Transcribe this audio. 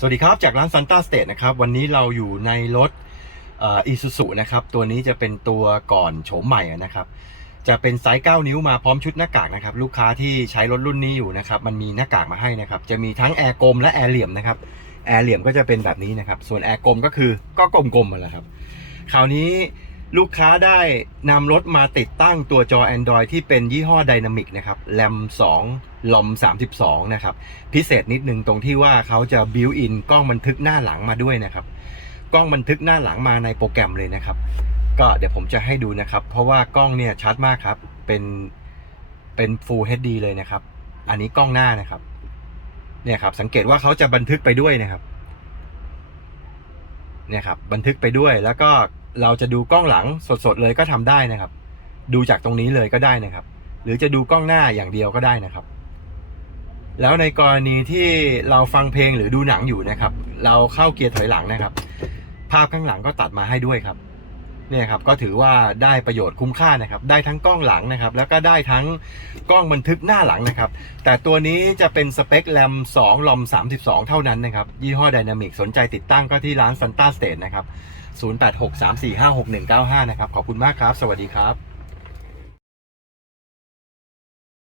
สวัสดีครับ จากร้านซันต้าสเตทนะครับ วันนี้เราอยู่ในรถอีซูซุนะครับ ตัวนี้จะเป็นตัวก่อนโฉมใหม่นะครับ จะเป็นไซส์ 9 นิ้วมาพร้อมชุดหน้ากากนะครับ ลูกค้าที่ใช้รถรุ่นนี้อยู่นะครับ มันมีหน้ากากมาให้นะครับ จะมีทั้งแอร์กลมและแอร์เหลี่ยมนะครับ แอร์เหลี่ยมก็จะเป็นแบบนี้นะครับ ส่วนแอร์กลมก็คือก็กลมๆมาแหละครับ คราวนี้ ลูกค้าได้นำรถมาติดตั้งตัวจอ Android ที่เป็นยี่ห้อ Dynamic นะครับ RAM 2 LOM 32 นะครับ พิเศษนิดนึงตรงที่ว่าเขาจะ built in กล้องบันทึกหน้าหลังมาด้วยนะครับ กล้องบันทึกหน้าหลังมาในโปรแกรมเลยนะครับ ก็เดี๋ยวผมจะให้ดูนะครับ เพราะว่ากล้องเนี่ยชัดมากครับ เป็นเป็น Full HD เลยนะครับ อันนี้กล้องหน้านะครับ เนี่ยครับ สังเกตว่าเขาจะบันทึกไปด้วยนะครับ เนี่ยครับ บันทึกไปด้วยแล้วก็ เราจะดูกล้องหลังสดๆเลยก็ทำได้นะครับ ดูจากตรงนี้เลยก็ได้นะครับ หรือจะดูกล้องหน้าอย่างเดียวก็ได้นะครับ แล้วในกรณีที่เราฟังเพลงหรือดูหนังอยู่นะครับ เราเข้าเกียร์ถอยหลังนะครับ ภาพข้างหลังก็ตัดมาให้ด้วยครับ เนี่ยครับก็ถือว่าได้ประโยชน์คุ้มค่านะครับ ได้ทั้งกล้องหลังนะครับ แล้วก็ได้ทั้งกล้องบันทึกหน้าหลังนะครับ แต่ตัวนี้จะเป็นสเปคแรม2ลอม32 เท่านั้นนะครับ ยี่ห้อ Dynamic สนใจติดตั้งก็ที่ร้านซันต้าสเตทนะครับ 0863456195 นะครับ ขอบคุณมากครับ สวัสดีครับ